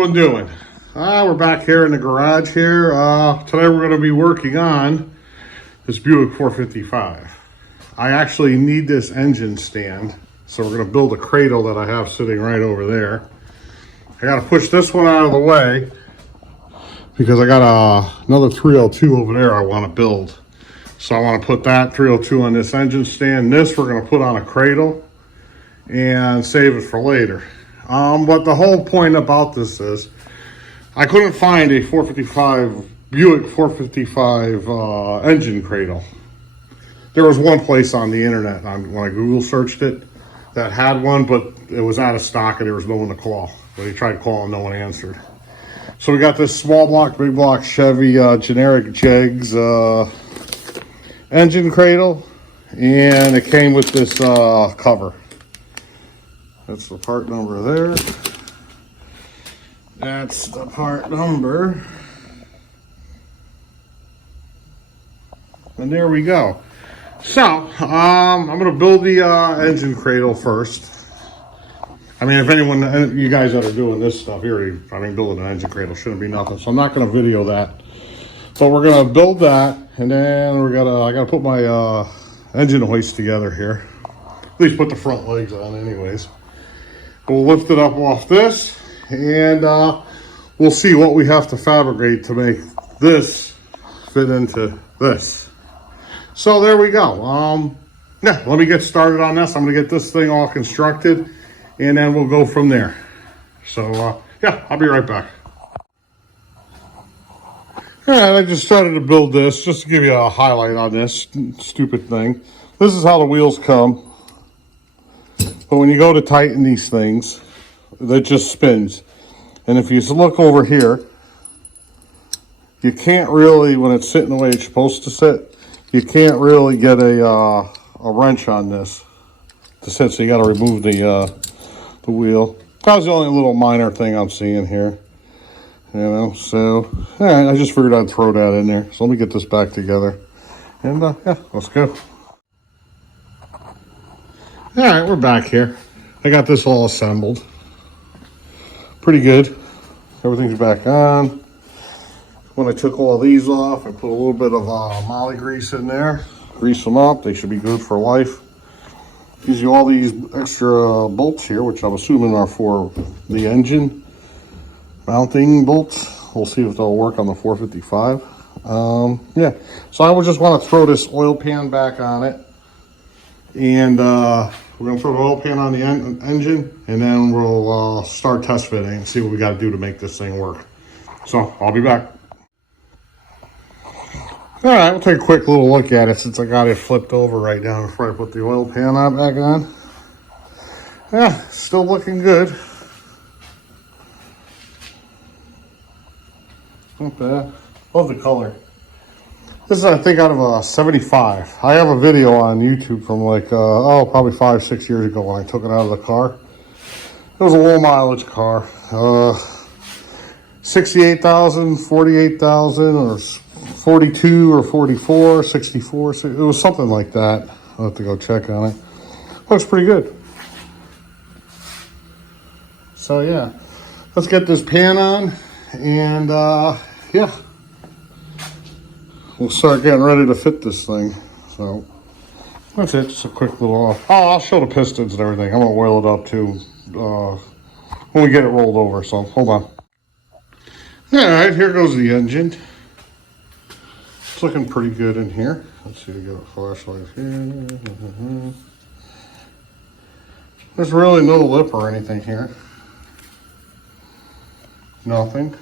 everyone doing? We're back here in the garage here. Today we're going to be working on this Buick 455. I actually need this engine stand, so we're going to build a cradle that I have sitting right over there. I got to push this one out of the way because I got another 302 over there I want to build. So I want to put that 302 on this engine stand. This we're going to put on a cradle and save it for later. But the whole point about this is I couldn't find a 455 Buick 455 engine cradle. There was one place on the internet when I Google searched it that had one, but it was out of stock and there was no one to call. So he tried calling, no one answered. So we got this small block, big block Chevy generic Jegs engine cradle, and it came with this cover. That's the part number there. That's the part number. And there we go. So, I'm going to build the engine cradle first. I mean, if anyone, you guys that are doing this stuff here, building an engine cradle shouldn't be nothing. So I'm not going to video that. But we're going to build that, and then I got to put my engine hoist together here. At least put the front legs on anyways. We'll lift it up off this, and we'll see what we have to fabricate to make this fit into this. So there we go. Yeah, let me get started on this. I'm going to get this thing all constructed, and then we'll go from there. So yeah, I'll be right back. All right, I just started to build this just to give you a highlight on this stupid thing. This is how the wheels come. But when you go to tighten these things, that just spins. And if you look over here, you can't really, when it's sitting the way it's supposed to sit, you can't really get a wrench on this to sit, so you got to remove the wheel. That was the only little minor thing I'm seeing here. You know, so all right, I just figured I'd throw that in there. So let me get this back together. And yeah, let's go. All right, we're back here. I got this all assembled. Pretty good. Everything's back on. When I took all these off, I put a little bit of molly grease in there. Grease them up. They should be good for life. Gives you all these extra bolts here, which I'm assuming are for the engine mounting bolts. We'll see if they'll work on the 455. Yeah, so I would just want to throw this oil pan back on it. And we're going to throw the oil pan on the engine, and then we'll start test fitting and see what we got to do to make this thing work. So I'll be back. All right, we'll take a quick little look at it since I got it flipped over right now before I put the oil pan back on. Yeah, still looking good. Not bad. Love the color. This is, I think, out of a 75. I have a video on YouTube from like, probably 5-6 years ago when I took it out of the car. It was a low mileage car. 68,000, 48,000, or 42 or 44, 64. It was something like that. I'll have to go check on it. Looks pretty good. So yeah, let's get this pan on, and yeah. We'll start getting ready to fit this thing. So that's it. Just a quick little. I'll show the pistons and everything. I'm gonna oil it up too when we get it rolled over. So hold on. All right, here goes the engine. It's looking pretty good in here. Let's see. We got a flashlight here. There's really no lip or anything here. Nothing.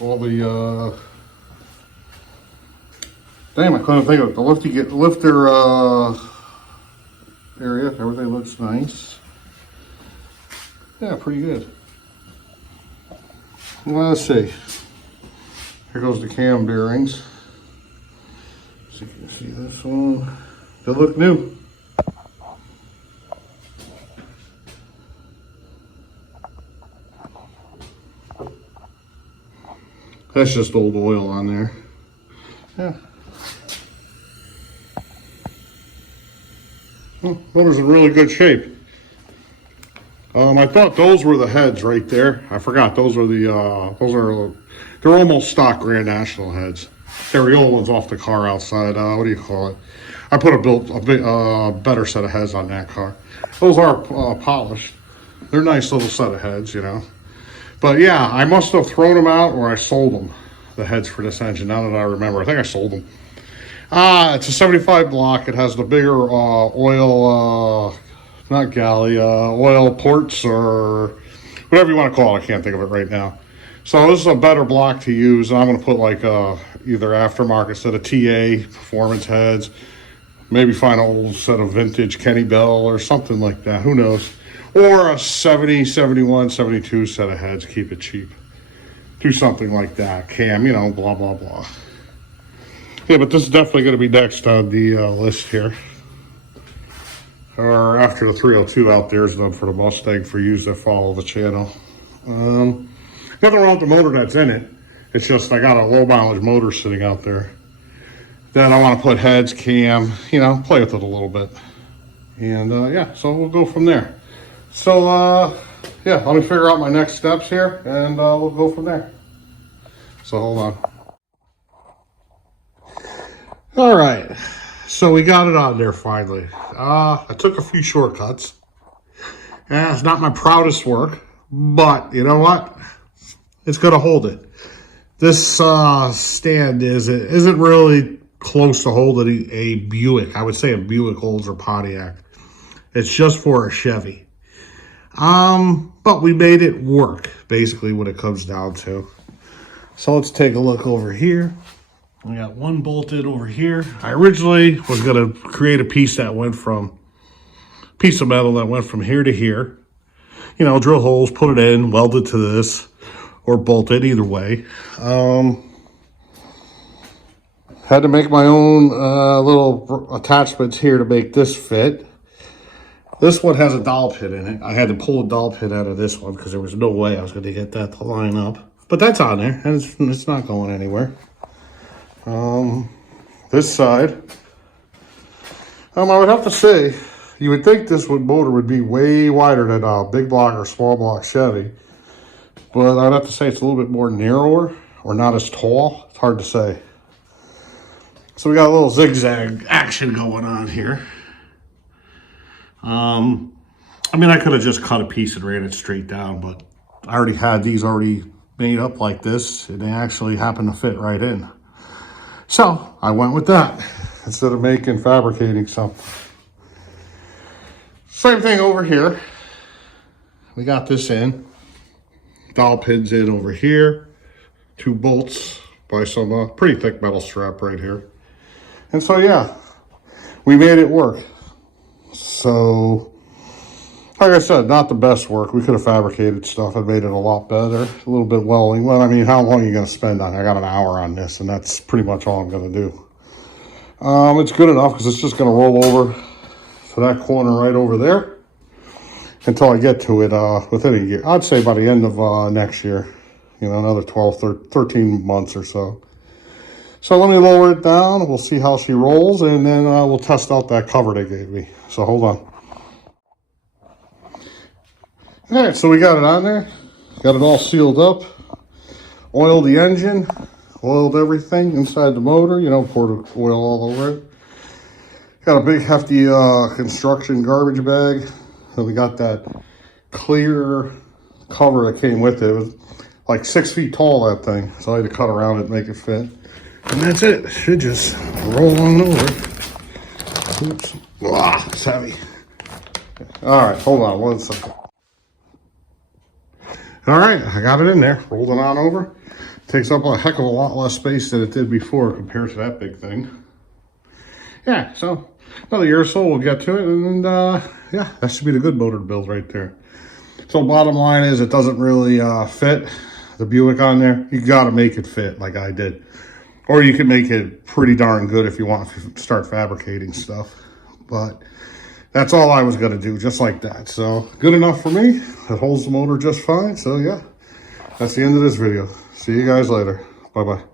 All the damn, I couldn't think of it. The lifter area, everything looks nice. Yeah, pretty good. Well, let's see. Here goes the cam bearings. So you can see this one. They look new. That's just old oil on there. Yeah. Motor's in really good shape. I thought those were the heads right there. I forgot those are they're almost stock Grand National heads. They're the old ones off the car outside. What do you call it? I put a better set of heads on that car. Those are polished. They're a nice little set of heads, you know. But yeah, I must have thrown them out or I sold them, the heads for this engine. Now that I remember, I think I sold them. It's a 75 block. It has the bigger oil, not galley, oil ports or whatever you want to call it. I can't think of it right now. So this is a better block to use. I'm going to put like either aftermarket set of TA performance heads, maybe find an old set of vintage Kenny Bell or something like that. Who knows? Or a 70, 71, 72 set of heads. Keep it cheap. Do something like that. Cam, you know, blah, blah, blah. Yeah, but this is definitely going to be next on the list here. Or after the 302 out there is done for the Mustang for you that follow the channel. Nothing wrong with the motor that's in it. It's just I got a low mileage motor sitting out there. Then I want to put heads, cam, you know, play with it a little bit. And yeah, so we'll go from there. So yeah, let me figure out my next steps here and we'll go from there. So hold on. All right, so we got it on there finally. I took a few shortcuts. It's not my proudest work, but you know what? It's gonna hold it. This stand isn't really close to holding a Buick. I would say a Buick holds or Pontiac. It's just for a Chevy. But we made it work, basically what it comes down to. So let's take a look over here. We got one bolted over here. I originally was gonna create a piece of metal that went from here to here. You know, drill holes, put it in, weld it to this, or bolt it, either way. Had to make my own little attachments here to make this fit. This one has a dowel pit in it. I had to pull a dowel pit out of this one because there was no way I was going to get that to line up. But that's on there, and it's not going anywhere. This side, I would have to say, you would think this motor would be way wider than a big block or small block Chevy. But I'd have to say it's a little bit more narrower or not as tall. It's hard to say. So we got a little zigzag action going on here. I mean, I could have just cut a piece and ran it straight down, but I already had these already made up like this, and they actually happen to fit right in. So I went with that instead of fabricating something. Same thing over here. We got this in. Dowel pins in over here. 2 bolts by some pretty thick metal strap right here. And so yeah, we made it work. So, like I said, not the best work. We could have fabricated stuff and made it a lot better. A little bit welding. Well, I mean, how long are you going to spend on it? I got an hour on this, and that's pretty much all I'm going to do. It's good enough because it's just going to roll over to that corner right over there until I get to it within a year. I'd say by the end of next year. You know, another 12, 13 months or so. So let me lower it down. We'll see how she rolls, and then we'll test out that cover they gave me. So hold on. All right, so we got it on there. Got it all sealed up. Oiled the engine. Oiled everything inside the motor. You know, poured oil all over it. Got a big hefty construction garbage bag. And we got that clear cover that came with it. It was like 6 feet tall, that thing. So I had to cut around it, make it fit. And that's it. It should just roll on over. Oops. Ah, it's heavy. All right, hold on 1 second. All right, I got it in there. Rolled it on over. Takes up a heck of a lot less space than it did before compared to that big thing. Yeah, so another year or so we'll get to it. And yeah, that should be the good motor to build right there. So bottom line is it doesn't really fit the Buick on there. You got to make it fit like I did. Or you can make it pretty darn good if you want to start fabricating stuff. But that's all I was going to do, just like that. So good enough for me. It holds the motor just fine. So yeah, that's the end of this video. See you guys later. Bye-bye.